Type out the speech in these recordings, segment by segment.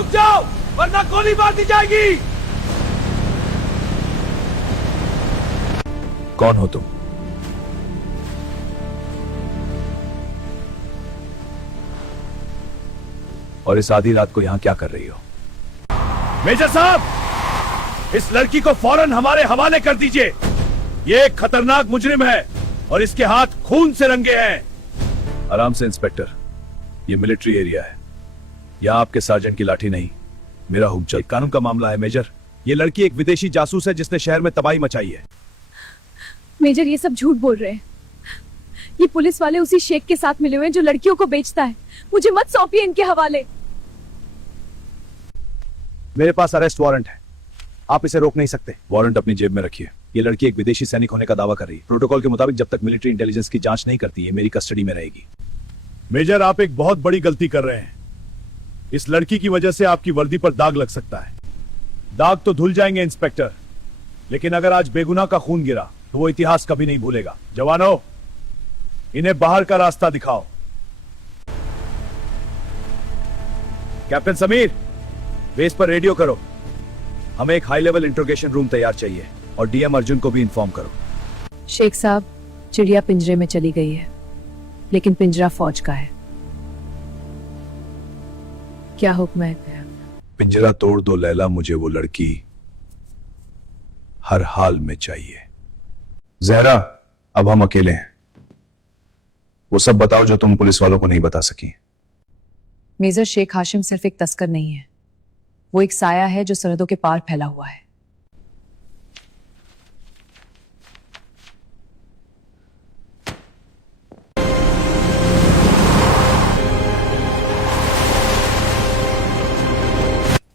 रुक जाओ वरना गोली मार दी जाएगी। कौन हो तुम? और इस आधी रात को यहां क्या कर रही हो? मेजर साहब, इस लड़की को फौरन हमारे हवाले कर दीजिए। ये एक खतरनाक मुजरिम है और इसके हाथ खून से रंगे हैं। आराम से इंस्पेक्टर, ये मिलिट्री एरिया है, यहां आपके सार्जेंट की लाठी नहीं, मेरा हुक्म चल। कानून का मामला है मेजर। ये लड़की एक विदेशी जासूस है जिसने शहर में तबाही मचाई है। मेजर, ये सब झूठ बोल रहे हैं। ये पुलिस वाले उसी शेख के साथ मिले हुए हैं जो लड़कियों को बेचता है। मुझे मत सौंपिए इनके हवाले। मेरे पास अरेस्ट वारंट है, आप इसे रोक नहीं सकते। वारंट अपनी जेब में रखिए। ये लड़की एक विदेशी सैनिक होने का दावा कर रही है। प्रोटोकॉल के मुताबिक जब तक मिलिट्री इंटेलिजेंस की जांच नहीं करती है मेरी कस्टडी में रहेगी। मेजर, आप एक बहुत बड़ी गलती कर रहे हैं। इस लड़की की वजह से आपकी वर्दी पर दाग लग सकता है। दाग तो धुल जाएंगे इंस्पेक्टर, लेकिन अगर आज बेगुनाह का खून गिरा तो वो इतिहास कभी नहीं भूलेगा। जवानों, इन्हें बाहर का रास्ता दिखाओ। कैप्टन समीर, बेस पर रेडियो करो, हमें एक हाई लेवल इंट्रोगेशन रूम तैयार चाहिए और डीएम अर्जुन को भी इन्फॉर्म करो। शेख साहब, चिड़िया पिंजरे में चली गई है, लेकिन पिंजरा फौज का है। क्या हुक्म है? पिंजरा तोड़ दो लैला, मुझे वो लड़की हर हाल में चाहिए। जहरा, अब हम अकेले हैं, वो सब बताओ जो तुम पुलिस वालों को नहीं बता सकी। मेजर, शेख हाशिम सिर्फ एक तस्कर नहीं है, वो एक साया है जो सरहदों के पार फैला हुआ है।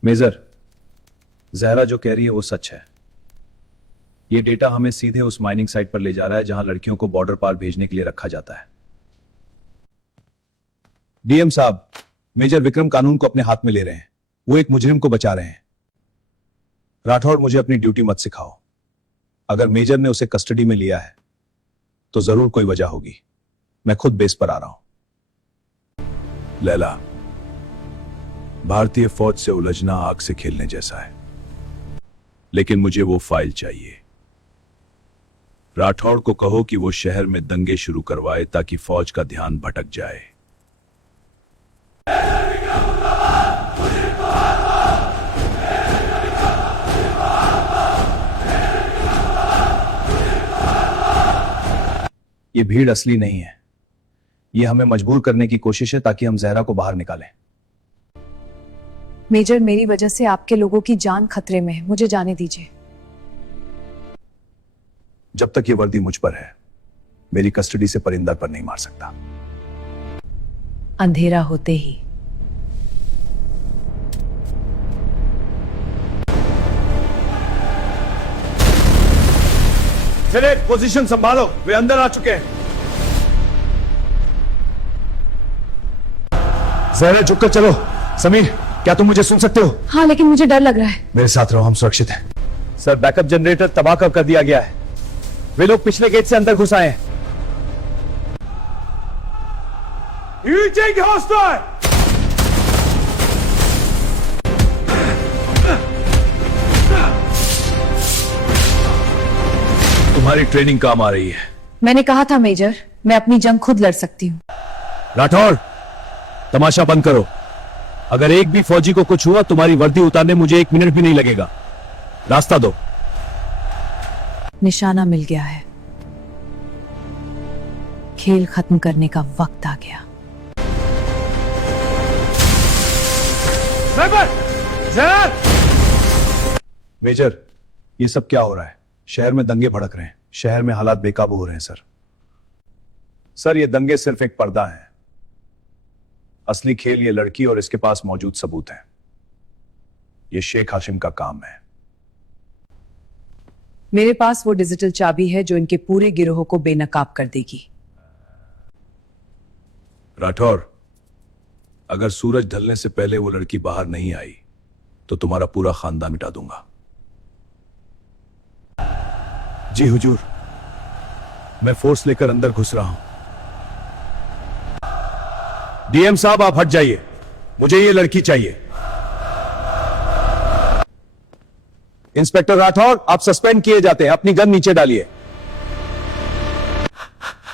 मेजर, जहरा जो कह रही है वो सच है। ये डेटा हमें सीधे उस माइनिंग साइट पर ले जा रहा है जहां लड़कियों को बॉर्डर पार भेजने के लिए रखा जाता है। डीएम साहब, मेजर विक्रम कानून को अपने हाथ में ले रहे हैं, वो एक मुजरिम को बचा रहे हैं। राठौड़, मुझे अपनी ड्यूटी मत सिखाओ। अगर मेजर ने उसे कस्टडी में लिया है तो जरूर कोई वजह होगी। मैं खुद बेस पर आ रहा हूं। लैला, भारतीय फौज से उलझना आग से खेलने जैसा है, लेकिन मुझे वो फाइल चाहिए। राठौड़ को कहो कि वो शहर में दंगे शुरू करवाए ताकि फौज का ध्यान भटक जाए। ये भीड़ असली नहीं है, ये हमें मजबूर करने की कोशिश है ताकि हम जहरा को बाहर निकालें। मेजर, मेरी वजह से आपके लोगों की जान खतरे में है, मुझे जाने दीजिए। जब तक ये वर्दी मुझ पर है, मेरी कस्टडी से परिंदर पर नहीं मार सकता। अंधेरा होते ही चले, पोजीशन संभालो, वे अंदर आ चुके हैं। जहरा, झुककर चलो। समीर, क्या तुम मुझे सुन सकते हो? हाँ, लेकिन मुझे डर लग रहा है। मेरे साथ रहो, हम सुरक्षित हैं। सर, बैकअप जनरेटर तबाह कर दिया गया है। वे लोग पिछले गेट से अंदर घुस आए हैं। तुम्हारी ट्रेनिंग काम आ रही है। मैंने कहा था मेजर, मैं अपनी जंग खुद लड़ सकती हूँ। राठौड़, तमाशा बंद करो। अगर एक भी फौजी को कुछ हुआ, तुम्हारी वर्दी उतारने मुझे 1 मिनट भी नहीं लगेगा। रास्ता दो। निशाना मिल गया है, खेल खत्म करने का वक्त आ गया। मेजर, ये सब क्या हो रहा है? शहर में दंगे भड़क रहे हैं, शहर में हालात बेकाबू हो रहे हैं। सर, ये दंगे सिर्फ एक पर्दा है। असली खेल ये लड़की और इसके पास मौजूद सबूत हैं। ये शेख हाशिम का काम है। मेरे पास वो डिजिटल चाबी है जो इनके पूरे गिरोह को बेनकाब कर देगी। राठौर, अगर सूरज ढलने से पहले वो लड़की बाहर नहीं आई तो तुम्हारा पूरा खानदान मिटा दूंगा। जी हुजूर, मैं फोर्स लेकर अंदर घुस रहा हूं। डीएम साहब, आप हट जाइए, मुझे ये लड़की चाहिए। इंस्पेक्टर राठौर, आप सस्पेंड किए जाते हैं। अपनी गन नीचे डालिए।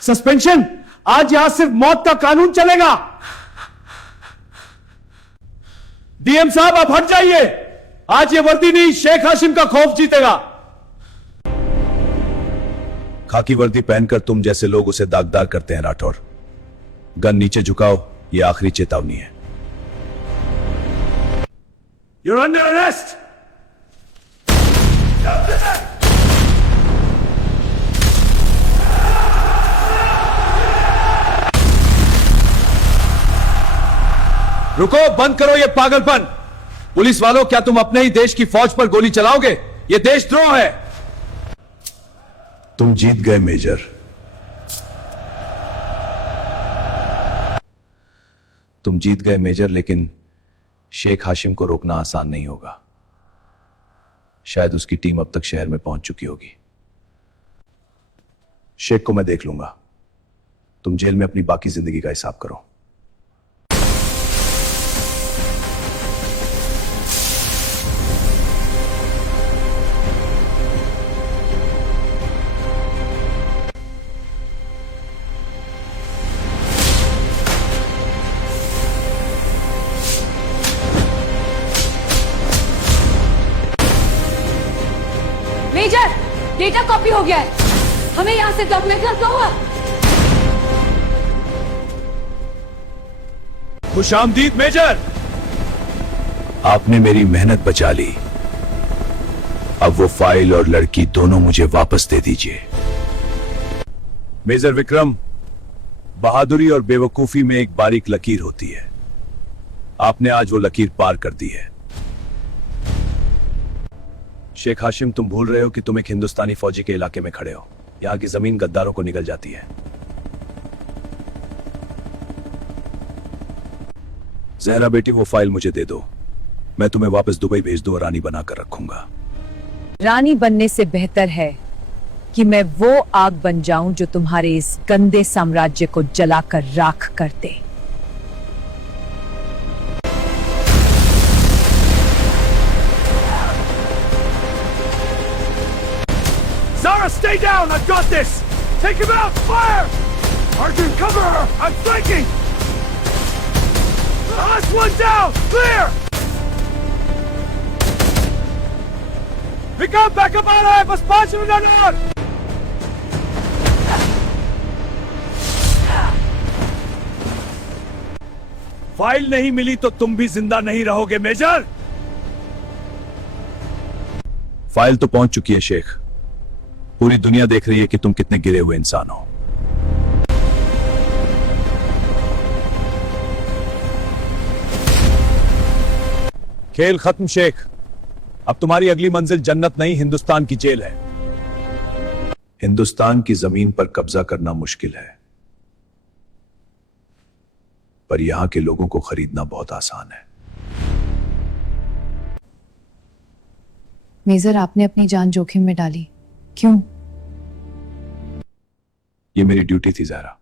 सस्पेंशन? आज यहां सिर्फ मौत का कानून चलेगा। डीएम साहब, आप हट जाइए। आज ये वर्दी नहीं, शेख हाशिम का खौफ जीतेगा। खाकी वर्दी पहनकर तुम जैसे लोग उसे दागदार करते हैं राठौर। गन नीचे झुकाओ, यह आखिरी चेतावनी है। You're under arrest! रुको, बंद करो ये पागलपन। पुलिस वालों, क्या तुम अपने ही देश की फौज पर गोली चलाओगे? ये देशद्रोह है। तुम जीत गए मेजर। तुम जीत गए मेजर, लेकिन शेख हाशिम को रोकना आसान नहीं होगा। शायद उसकी टीम अब तक शहर में पहुंच चुकी होगी। शेख को मैं देख लूंगा। तुम जेल में अपनी बाकी जिंदगी का हिसाब करो। मेजर, डेटा कॉपी हो गया है। हमें यहां से डॉक्यूमेंट करना होगा। खुशामदीद मेजर। आपने मेरी मेहनत बचा ली। अब वो फाइल और लड़की दोनों मुझे वापस दे दीजिए। मेजर विक्रम, बहादुरी और बेवकूफी में एक बारीक लकीर होती है। आपने आज वो लकीर पार कर दी है। शेख हाशिम, तुम भूल रहे हो कि तुम एक हिंदुस्तानी फौजी के इलाके में खड़े हो। यहां की जमीन गद्दारों को निगल जाती है। जहरा बेटी, वो फाइल मुझे दे दो। मैं तुम्हें वापस दुबई भेज दूं और रानी बनाकर रखूंगा। रानी बनने से बेहतर है कि मैं वो आग बन जाऊं जो तुम्हारे इस गंदे साम्राज्य को जलाकर राख कर दे। Zara, stay down! I've got this! Take him out! Fire! Arjun, cover her! I'm flanking! Last one down! Clear! Vikram, back up आ रहा है! बस 5 मिनट और! फाइल नहीं मिली तो तुम भी जिंदा नहीं रहोगे मेजर। फाइल तो पहुंच चुकी है शेख। पूरी दुनिया देख रही है कि तुम कितने गिरे हुए इंसान हो। खेल खत्म शेख। अब तुम्हारी अगली मंजिल जन्नत नहीं, हिंदुस्तान की जेल है। हिंदुस्तान की जमीन पर कब्जा करना मुश्किल है, पर यहां के लोगों को खरीदना बहुत आसान है। मेजर, आपने अपनी जान जोखिम में डाली, क्यों? ये मेरी ड्यूटी थी ज़हरा,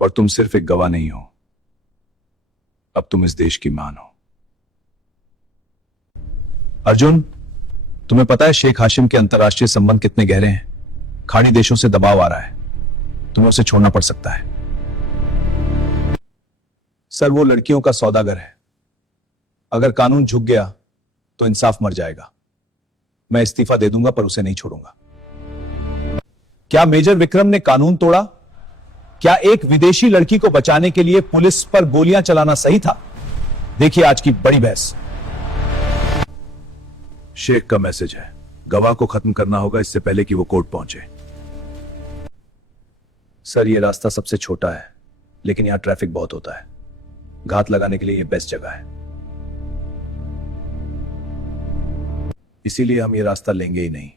और तुम सिर्फ एक गवाह नहीं हो, अब तुम इस देश की मान हो। अर्जुन, तुम्हें पता है शेख हाशिम के अंतर्राष्ट्रीय संबंध कितने गहरे हैं? खाड़ी देशों से दबाव आ रहा है, तुम्हें उसे छोड़ना पड़ सकता है। सर, वो लड़कियों का सौदागर है। अगर कानून झुक गया तो इंसाफ मर जाएगा। मैं इस्तीफा दे दूंगा, पर उसे नहीं छोड़ूंगा। क्या मेजर विक्रम ने कानून तोड़ा? क्या एक विदेशी लड़की को बचाने के लिए पुलिस पर गोलियां चलाना सही था? देखिए आज की बड़ी बहस। शेख का मैसेज है, गवाह को खत्म करना होगा इससे पहले कि वो कोर्ट पहुंचे। सर, ये रास्ता सबसे छोटा है, लेकिन यहां ट्रैफिक बहुत होता है। घात लगाने के लिए ये बेस्ट जगह है, इसीलिए हम ये रास्ता लेंगे ही नहीं।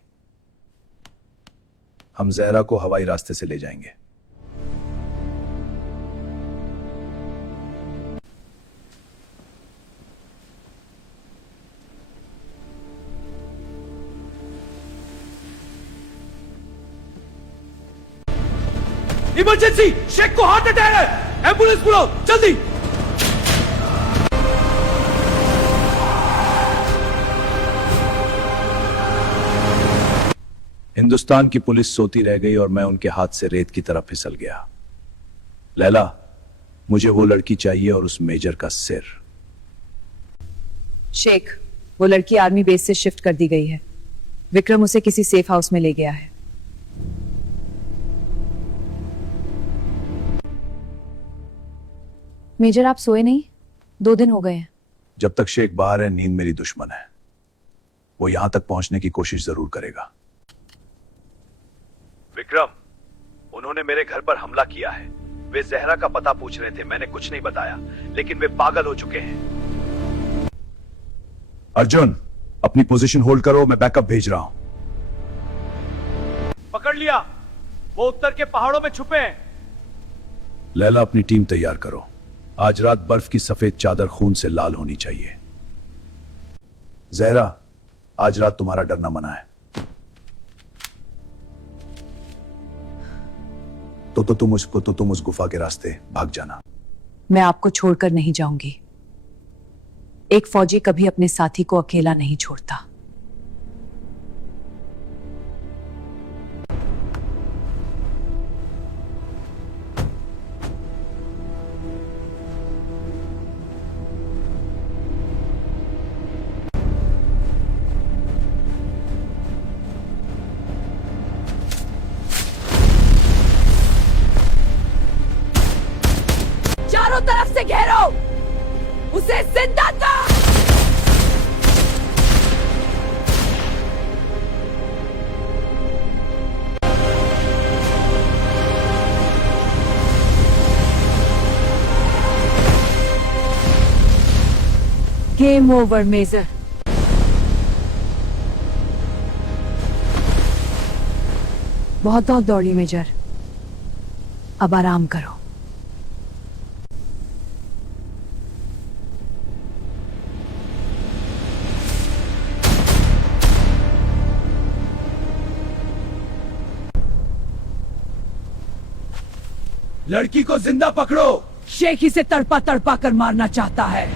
हम जहरा को हवाई रास्ते से ले जाएंगे। इमरजेंसी! शेख को हार्ट अटैक है! एम्बुलेंस बुलाओ जल्दी! हिंदुस्तान की पुलिस सोती रह गई और मैं उनके हाथ से रेत की तरफ फिसल गया। लैला, मुझे वो लड़की चाहिए और उस मेजर का सिर। शेख, वो लड़की आर्मी बेस से शिफ्ट कर दी गई है। विक्रम उसे किसी सेफ हाउस में ले गया है। मेजर आप सोए नहीं? 2 दिन हो गए हैं। जब तक शेख बाहर है, नींद मेरी दुश्मन है। वो यहां तक पहुंचने की कोशिश जरूर करेगा। विक्रम, उन्होंने मेरे घर पर हमला किया है। वे जहरा का पता पूछ रहे थे, मैंने कुछ नहीं बताया, लेकिन वे पागल हो चुके हैं। अर्जुन, अपनी पोजीशन होल्ड करो, मैं बैकअप भेज रहा हूं। पकड़ लिया, वो उत्तर के पहाड़ों में छुपे हैं। लैला, अपनी टीम तैयार करो। आज रात बर्फ की सफेद चादर खून से लाल होनी चाहिए। जहरा, आज रात तुम्हारा डरना मना है। तो तुम उस गुफा के रास्ते भाग जाना। मैं आपको छोड़कर नहीं जाऊंगी। एक फौजी कभी अपने साथी को अकेला नहीं छोड़ता। चारों तरफ से घेरो, उसे जिंदा कर। Game over major. बहुत बहुत दौड़ी मेजर, अब आराम करो। लड़की को जिंदा पकड़ो। शेख इसे तड़पा तड़पा कर मारना चाहता है।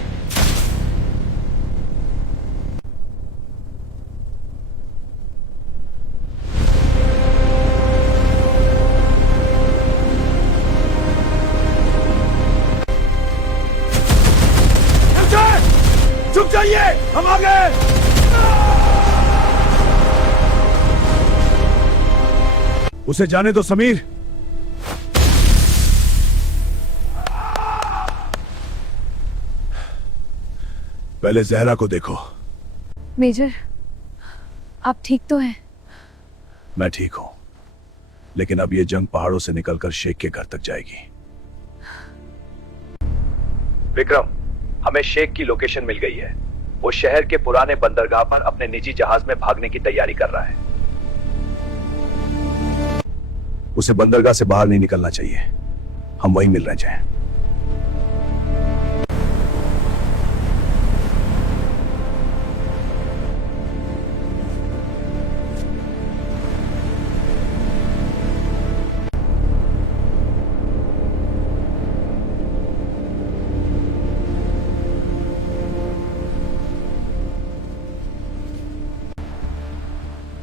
चुप जाइए, हम आ गए। उसे जाने दो समीर। पहले जहरा को देखो। मेजर, आप ठीक तो हैं? मैं ठीक हूं, लेकिन अब ये जंग पहाड़ों से निकलकर शेख के घर तक जाएगी। विक्रम, हमें शेख की लोकेशन मिल गई है। वो शहर के पुराने बंदरगाह पर अपने निजी जहाज में भागने की तैयारी कर रहा है। उसे बंदरगाह से बाहर नहीं निकलना चाहिए। हम वहीं मिल रहे हैं।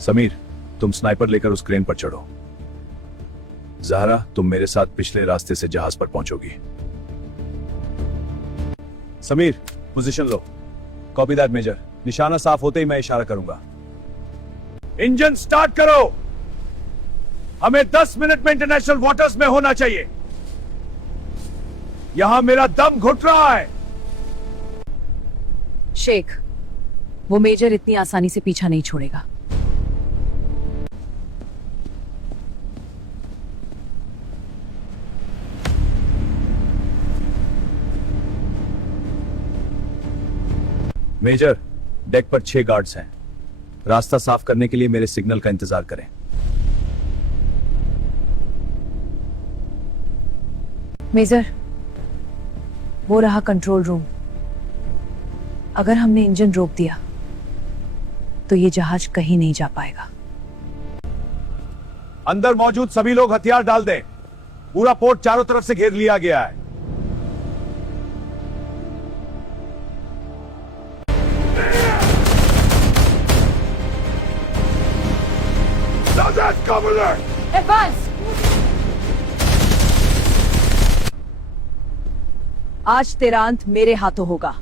समीर, तुम स्नाइपर लेकर उस क्रेन पर चढ़ो। ज़हरा, तुम मेरे साथ पिछले रास्ते से जहाज पर पहुंचोगी। समीर, पोजीशन लो। Copy that major. निशाना साफ होते ही मैं इशारा करूंगा। इंजन स्टार्ट करो। हमें 10 मिनट में इंटरनेशनल वाटर्स में होना चाहिए। यहां मेरा दम घुट रहा है। शेख, वो मेजर इतनी आसानी से पीछा नहीं छोड़ेगा। मेजर, डेक पर 6 गार्ड्स हैं। रास्ता साफ करने के लिए मेरे सिग्नल का इंतजार करें। मेजर, वो रहा कंट्रोल रूम। अगर हमने इंजन रोक दिया तो ये जहाज कहीं नहीं जा पाएगा। अंदर मौजूद सभी लोग हथियार डाल दें। पूरा पोर्ट चारों तरफ से घेर लिया गया है। एडवांस। आज तेरा अंत मेरे हाथों होगा।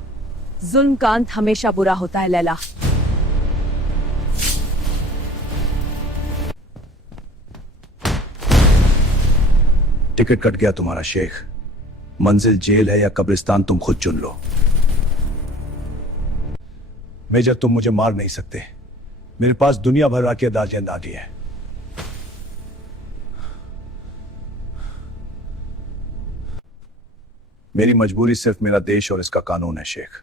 जुल्म का अंत हमेशा बुरा होता है लैला। टिकट कट गया तुम्हारा शेख। मंजिल जेल है या कब्रिस्तान तुम खुद चुन लो। मेजर तुम मुझे मार नहीं सकते। मेरे पास दुनिया भर की दादी है। मेरी मजबूरी सिर्फ मेरा देश और इसका कानून है शेख।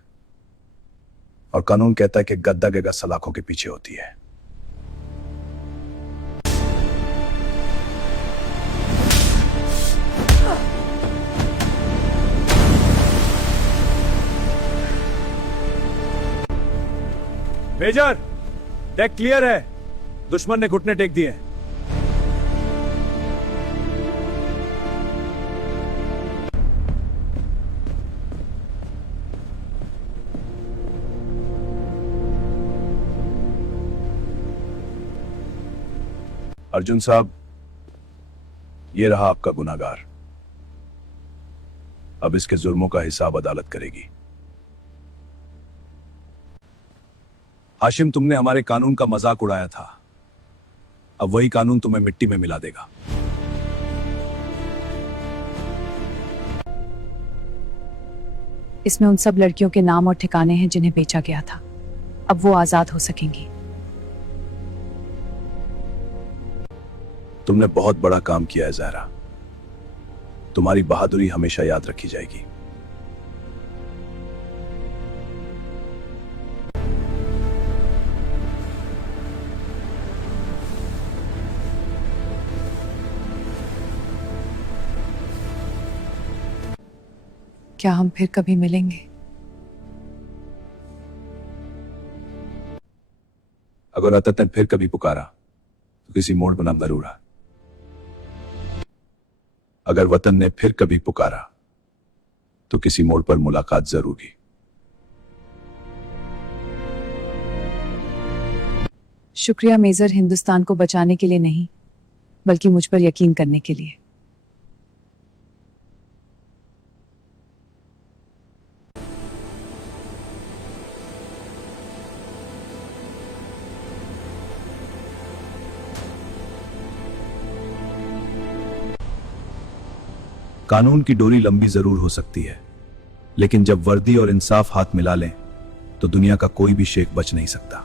और कानून कहता है कि गद्दा के सलाखों के पीछे होती है। मेजर, डेक क्लियर है। दुश्मन ने घुटने टेक दिए। अर्जुन साहब, ये रहा आपका गुनाहगार। अब इसके जुर्मों का हिसाब अदालत करेगी। हाशिम, तुमने हमारे कानून का मजाक उड़ाया था। अब वही कानून तुम्हें मिट्टी में मिला देगा। इसमें उन सब लड़कियों के नाम और ठिकाने हैं जिन्हें बेचा गया था। अब वो आजाद हो सकेंगी। तुमने बहुत बड़ा काम किया है ज़हरा। तुम्हारी बहादुरी हमेशा याद रखी जाएगी। क्या हम फिर कभी मिलेंगे? अगर अतत ने फिर कभी पुकारा तो किसी मोड़ पर नाम जरूर है। अगर वतन ने फिर कभी पुकारा तो किसी मोड़ पर मुलाकात जरूर की। शुक्रिया मेजर, हिंदुस्तान को बचाने के लिए नहीं बल्कि मुझ पर यकीन करने के लिए। कानून की डोरी लंबी जरूर हो सकती है, लेकिन जब वर्दी और इंसाफ हाथ मिला लें तो दुनिया का कोई भी शेख बच नहीं सकता।